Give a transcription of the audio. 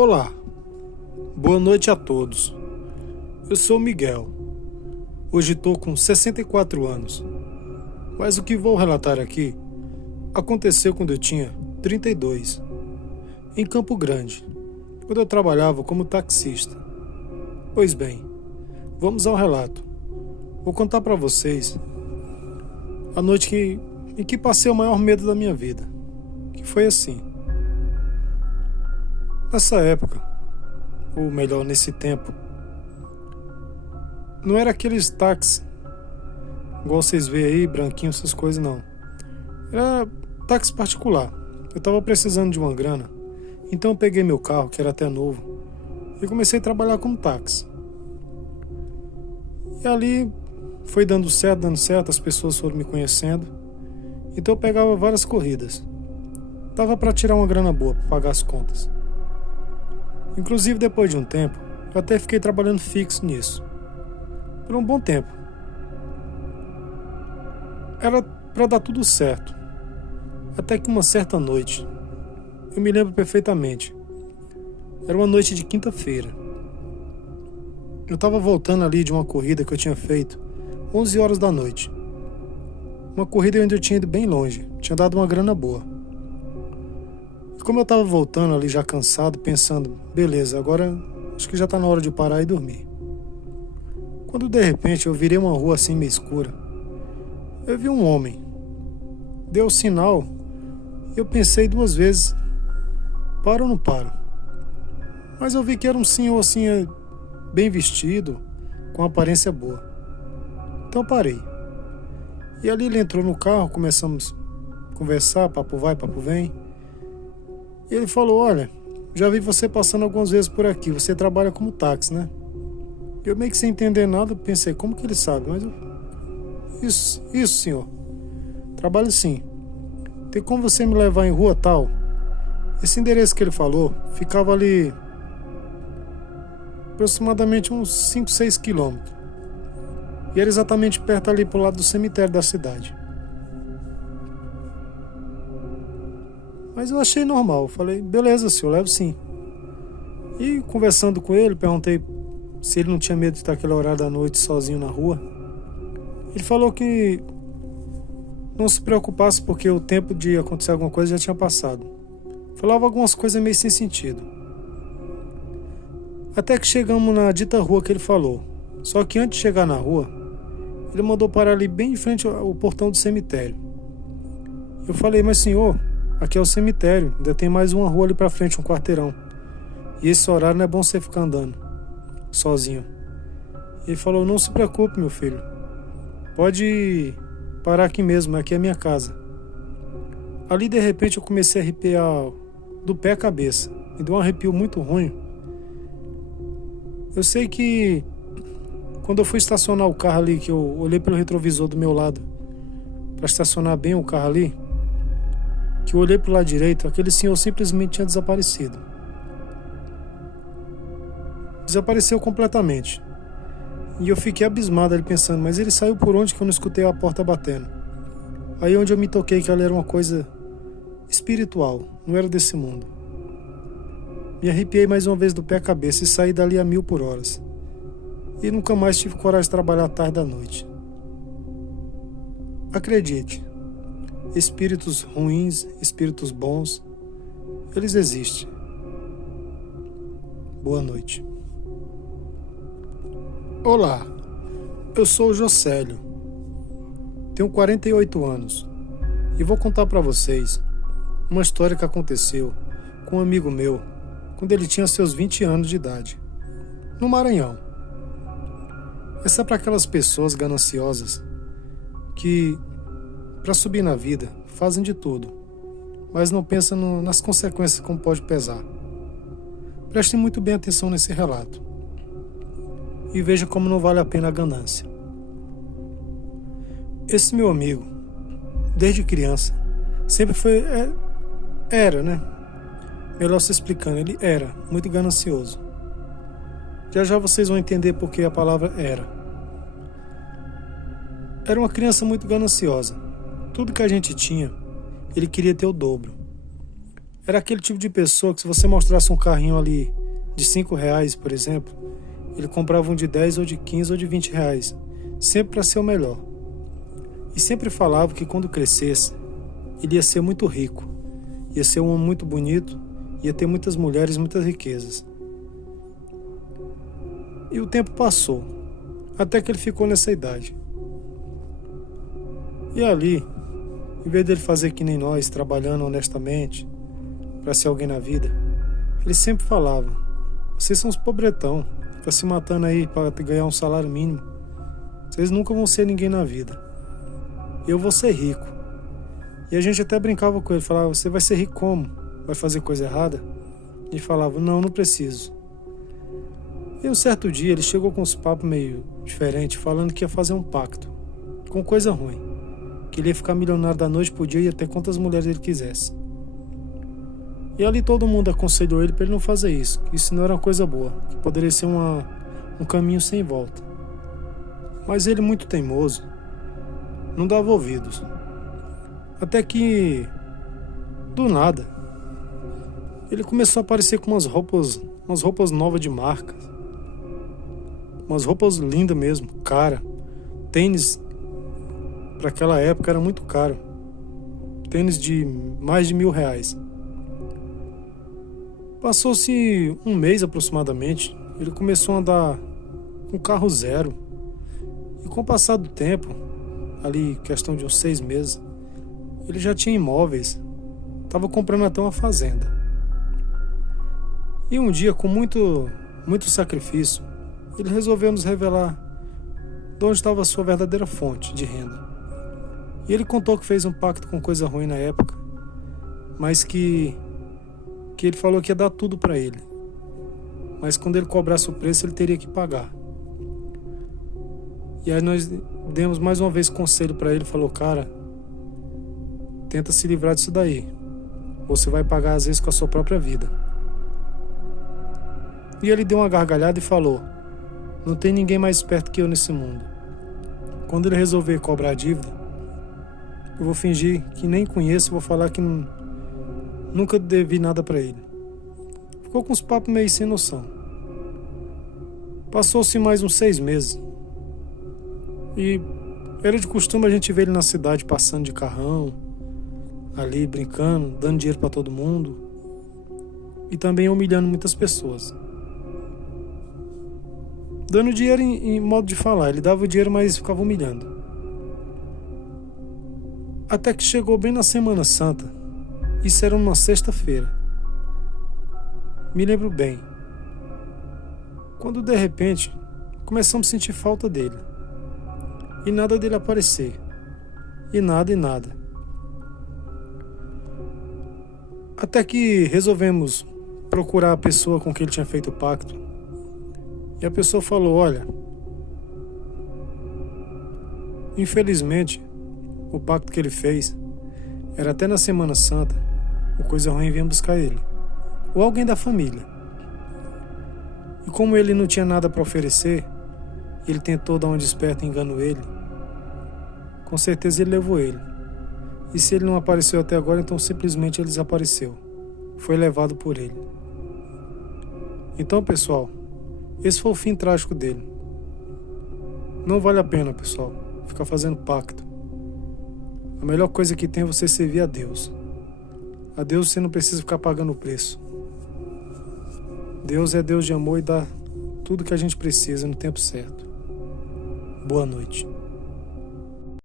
Olá, boa noite a todos. Eu sou o Miguel. Hoje estou com 64 anos, mas o que vou relatar aqui aconteceu quando eu tinha 32, em Campo Grande, quando eu trabalhava como taxista. Pois bem, vamos ao relato. Vou contar para vocês a noite em que passei o maior medo da minha vida, que foi assim. Nessa época, ou melhor, nesse tempo, não era aqueles táxis, igual vocês veem aí, branquinho, essas coisas, não. Era táxi particular. Eu estava precisando de uma grana, então eu peguei meu carro, que era até novo, e comecei a trabalhar como táxi. E ali foi dando certo, as pessoas foram me conhecendo, então eu pegava várias corridas. Dava para tirar uma grana boa, para pagar as contas. Inclusive, depois de um tempo, eu até fiquei trabalhando fixo nisso. Por um bom tempo. Era para dar tudo certo. Até que uma certa noite, eu me lembro perfeitamente, era uma noite de quinta-feira. Eu estava voltando ali de uma corrida que eu tinha feito 11 horas da noite. Uma corrida onde eu tinha ido bem longe, tinha dado uma grana boa. E como eu estava voltando ali já cansado, pensando, beleza, agora acho que já está na hora de parar e dormir. Quando de repente eu virei uma rua assim meio escura, eu vi um homem. Deu o sinal e eu pensei duas vezes, paro ou não paro? Mas eu vi que era um senhor assim, bem vestido, com aparência boa. Então eu parei. E ali ele entrou no carro, começamos a conversar, papo vai, papo vem. E ele falou, olha, já vi você passando algumas vezes por aqui, você trabalha como táxi, né? Eu meio que sem entender nada, pensei, como que ele sabe? Mas isso, senhor. Trabalho sim. Tem como você me levar em rua tal? Esse endereço que ele falou ficava ali aproximadamente uns 5, 6 quilômetros. E era exatamente perto ali pro lado do cemitério da cidade. Mas eu achei normal, falei, beleza, senhor, levo sim. E conversando com ele, perguntei se ele não tinha medo de estar aquele horário da noite sozinho na rua. Ele falou que não se preocupasse porque o tempo de acontecer alguma coisa já tinha passado. Falava algumas coisas meio sem sentido. Até que chegamos na dita rua que ele falou. Só que antes de chegar na rua, ele mandou parar ali bem em frente ao portão do cemitério. Eu falei, mas senhor, aqui é o cemitério, ainda tem mais uma rua ali pra frente, um quarteirão. E esse horário não é bom você ficar andando sozinho. Ele falou, não se preocupe, meu filho. Pode parar aqui mesmo, aqui é a minha casa. Ali de repente eu comecei a arrepiar do pé à cabeça. Me deu um arrepio muito ruim. Eu sei que quando eu fui estacionar o carro ali, que eu olhei pelo retrovisor do meu lado para estacionar bem o carro ali, que eu olhei pro lado direito, aquele senhor simplesmente tinha desaparecido. Desapareceu completamente. E eu fiquei abismado ali pensando, mas ele saiu por onde que eu não escutei a porta batendo? Aí onde eu me toquei que ela era uma coisa espiritual, não era desse mundo. Me arrepiei mais uma vez do pé à cabeça e saí dali a 1000 por hora. E nunca mais tive coragem de trabalhar tarde da noite. Acredite, espíritos ruins, espíritos bons, eles existem. Boa noite. Olá, eu sou o Jocélio, tenho 48 anos e vou contar para vocês uma história que aconteceu com um amigo meu quando ele tinha seus 20 anos de idade, no Maranhão. Essa é para aquelas pessoas gananciosas que, para subir na vida, fazem de tudo, mas não pensam nas consequências como pode pesar. Prestem muito bem atenção nesse relato e veja como não vale a pena a ganância. Esse meu amigo, desde criança, sempre foi... Era, né? Melhor se explicando, ele era muito ganancioso. Já já vocês vão entender por que a palavra era. Era uma criança muito gananciosa. Tudo que a gente tinha, ele queria ter o dobro. Era aquele tipo de pessoa que se você mostrasse um carrinho ali de R$ 5, por exemplo, ele comprava um de 10 ou de 15 ou de R$ 20, sempre para ser o melhor. E sempre falava que quando crescesse, ele ia ser muito rico, ia ser um homem muito bonito, ia ter muitas mulheres, muitas riquezas. E o tempo passou, até que ele ficou nessa idade. E ali, em vez dele fazer que nem nós, trabalhando honestamente, para ser alguém na vida, ele sempre falava: vocês são uns pobretão, fica se matando aí para ganhar um salário mínimo. Vocês nunca vão ser ninguém na vida. Eu vou ser rico. E a gente até brincava com ele, falava: você vai ser rico como? Vai fazer coisa errada? E falava: não preciso. E um certo dia ele chegou com uns papos meio diferentes, falando que ia fazer um pacto, com coisa ruim, que ele ia ficar milionário da noite pro dia e ia ter quantas mulheres ele quisesse. E ali todo mundo aconselhou ele para ele não fazer isso, que isso não era uma coisa boa, que poderia ser um caminho sem volta. Mas ele, muito teimoso, não dava ouvidos. Até que, do nada, ele começou a aparecer com umas roupas novas de marca. Umas roupas lindas mesmo, cara. Tênis, para aquela época, era muito caro. Tênis de mais de R$ 1.000. Passou-se um mês aproximadamente, ele começou a andar com carro zero. E com o passar do tempo, ali questão de uns 6 meses, ele já tinha imóveis, estava comprando até uma fazenda. E um dia, com muito sacrifício, ele resolveu nos revelar de onde estava a sua verdadeira fonte de renda. E ele contou que fez um pacto com coisa ruim na época, mas que ele falou que ia dar tudo para ele. Mas quando ele cobrasse o preço, ele teria que pagar. E aí nós demos mais uma vez conselho para ele, falou: cara, tenta se livrar disso daí. Você vai pagar às vezes com a sua própria vida. E ele deu uma gargalhada e falou: não tem ninguém mais esperto que eu nesse mundo. Quando ele resolver cobrar a dívida, eu vou fingir que nem conheço e vou falar que nunca devi nada para ele. Ficou com uns papos meio sem noção. Passou-se mais uns 6 meses. E era de costume a gente ver ele na cidade passando de carrão, ali brincando, dando dinheiro para todo mundo e também humilhando muitas pessoas. Dando dinheiro em modo de falar, ele dava o dinheiro, mas ficava humilhando. Até que chegou bem na Semana Santa. Isso era uma sexta-feira. Me lembro bem. Quando de repente começamos a sentir falta dele. E nada dele aparecer. E nada. Até que resolvemos procurar a pessoa com quem ele tinha feito o pacto. E a pessoa falou: olha, infelizmente, o pacto que ele fez era até na Semana Santa, o coisa ruim vinha buscar ele, ou alguém da família. E como ele não tinha nada para oferecer, ele tentou dar uma desperta e enganou ele. Com certeza ele levou ele. E se ele não apareceu até agora, então simplesmente ele desapareceu. Foi levado por ele. Então, pessoal, esse foi o fim trágico dele. Não vale a pena, pessoal, ficar fazendo pacto. A melhor coisa que tem é você servir a Deus. A Deus você não precisa ficar pagando o preço. Deus é Deus de amor e dá tudo que a gente precisa no tempo certo. Boa noite.